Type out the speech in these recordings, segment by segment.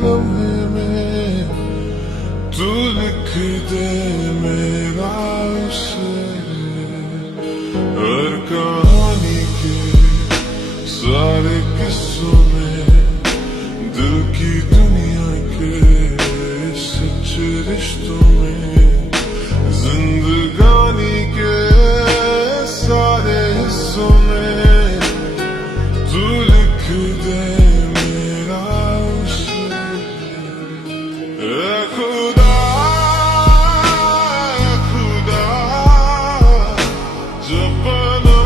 लम्हे में तू लिख दे मेरा शेर। हर कहानी के सारे किस्सों में दिल की दुनिया के सच्चे रिश्तों में जिंदगानी के सारे हिस्सों में तू लिख दे मेरा शेर। ऐ खुदा जब बना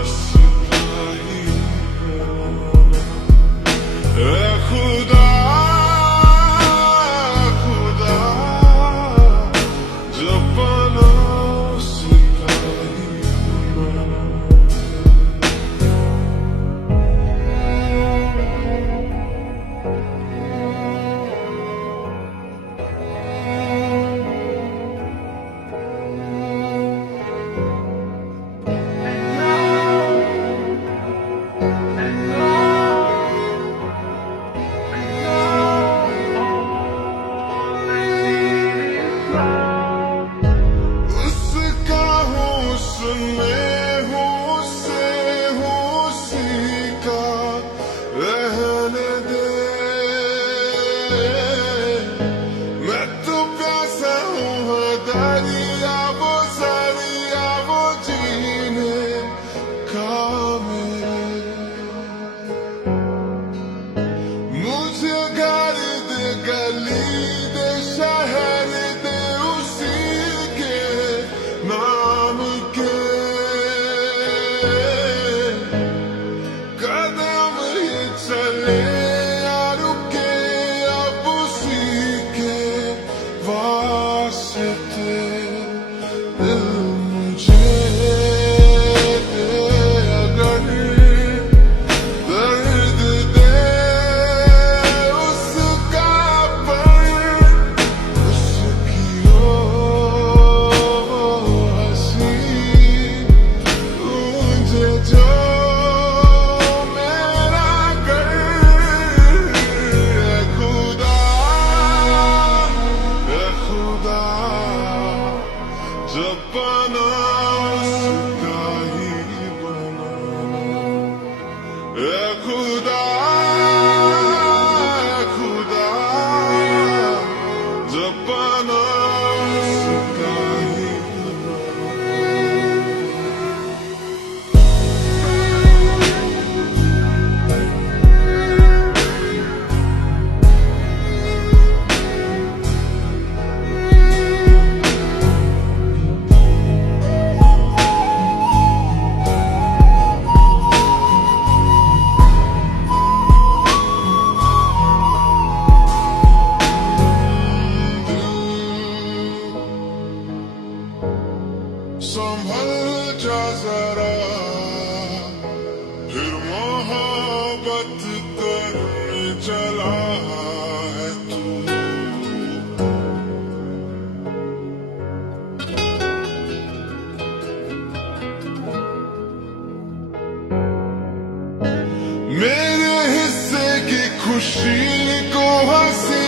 उसका ही बनाना। ऐ खुदा जब बना उसका ही बनाना। उसका हुस्न में हुस्से हुस्सी का रहने दे। मैं तो प्यासा हूँ दरिया वो जीने का मेरे। मुझे घर दे गली दे शहर दे उसी के नाम के। कदम ही चले या रुके अब उसी के वास्ते। दिल मुझे दे अगर दर्द दे उसका पर उसकी हंसी मुझे जो मेरा कर। ऐ खुदा जब बना उसका ही बनाना। ऐ खुदा जब बना उसका ही संभल जा जरा फिर मोहब्बत करने चला है तू। मेरे हिस्से की खुशी को हंसी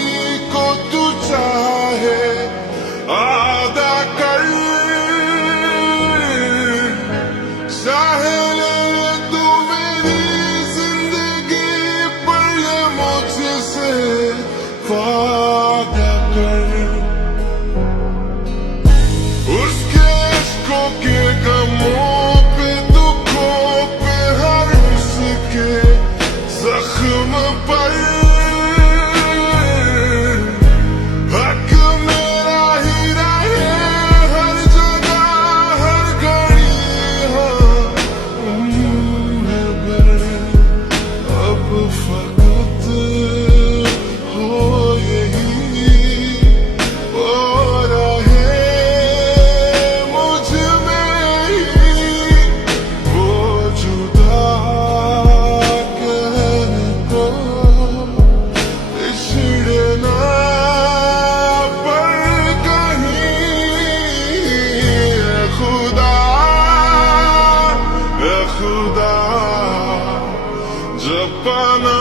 को तू चाहे आदा कर। चाहे ले तू मेरी जिंदगी पर ये मुझसे वादा कर। उसके इश्कों के गमों पे दुखों पे हर उसके जख्म पर हक मेरा ही रहे हर जगह हर घड़ी। अब फकत हो यही हो रहे मुझ में ही वो जुदा कहने को इछड़ना पर कहीं। ऐ खुदा जब बना